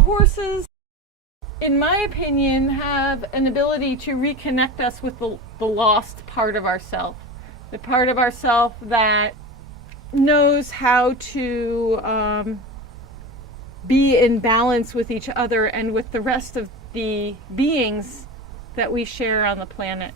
Horses, in my opinion, have an ability to reconnect us with the lost part of ourself. The part of ourself that knows how to be in balance with each other and with the rest of the beings that we share on the planet.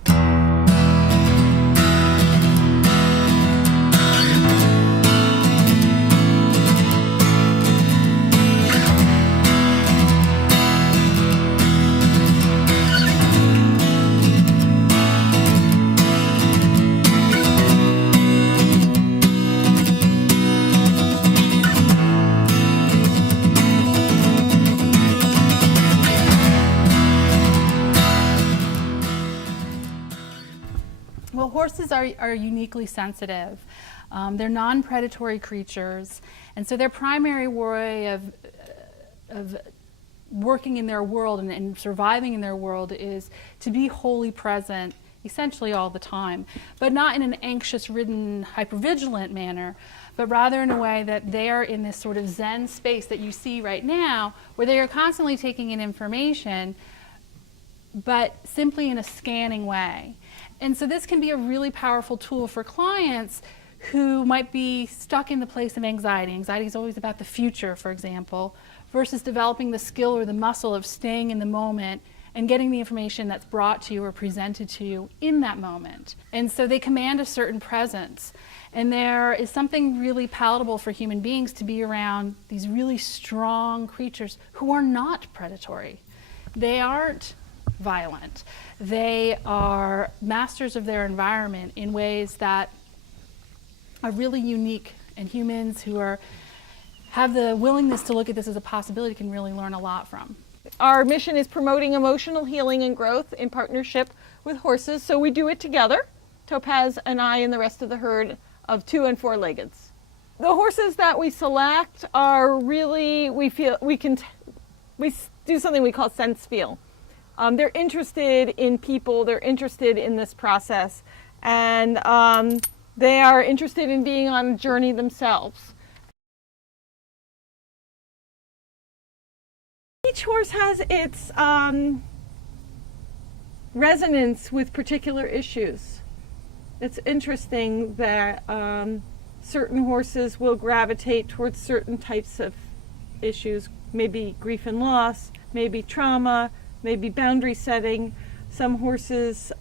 Well, horses are uniquely sensitive. They're non-predatory creatures, and so their primary way of working in their world and surviving in their world is to be wholly present, essentially all the time, but not in an anxious-ridden, hypervigilant manner, but rather in a way that they are in this sort of Zen space that you see right now, where they are constantly taking in information, but simply in a scanning way. And so this can be a really powerful tool for clients who might be stuck in the place of anxiety. Anxiety is always about the future, for example, versus developing the skill or the muscle of staying in the moment and getting the information that's brought to you or presented to you in that moment. And so they command a certain presence. And there is something really palatable for human beings to be around these really strong creatures who are not predatory. They aren't violent. They are masters of their environment in ways that are really unique, and humans who have the willingness to look at this as a possibility can really learn a lot from. Our mission is promoting emotional healing and growth in partnership with horses, so we do it together, Topaz and I and the rest of the herd of 2- and 4-leggeds. The horses that we select are really, we do something we call sense feel. They're interested in people, they're interested in this process, and they are interested in being on a journey themselves. Each horse has its resonance with particular issues. It's interesting that certain horses will gravitate towards certain types of issues, maybe grief and loss, maybe trauma, maybe boundary setting. Some horses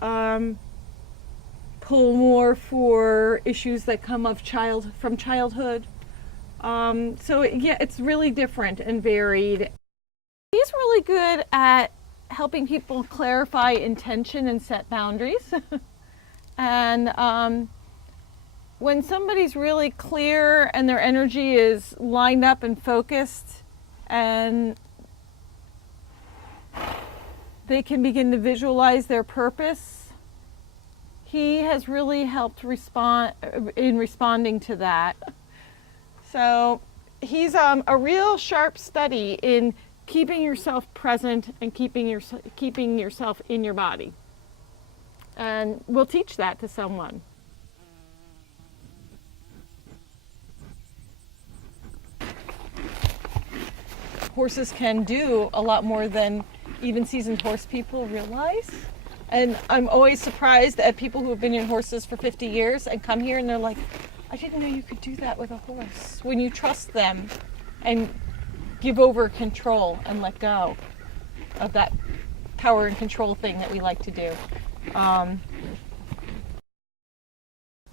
pull more for issues that come from childhood. So yeah, it's really different and varied. He's really good at helping people clarify intention and set boundaries. And when somebody's really clear and their energy is lined up and focused, and they can begin to visualize their purpose, he has really helped responding to that. So he's a real sharp study in keeping yourself present and keeping yourself in your body. And we'll teach that to someone. Horses can do a lot more than even seasoned horse people realize. And I'm always surprised at people who have been in horses for 50 years and come here and they're like, I didn't know you could do that with a horse. When you trust them and give over control and let go of that power and control thing that we like to do.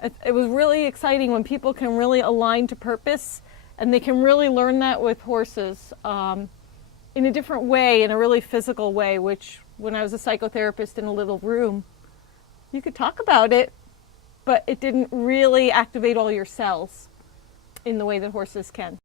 It was really exciting when people can really align to purpose, and they can really learn that with horses in a different way, in a really physical way, which when I was a psychotherapist in a little room, you could talk about it, but it didn't really activate all your cells in the way that horses can.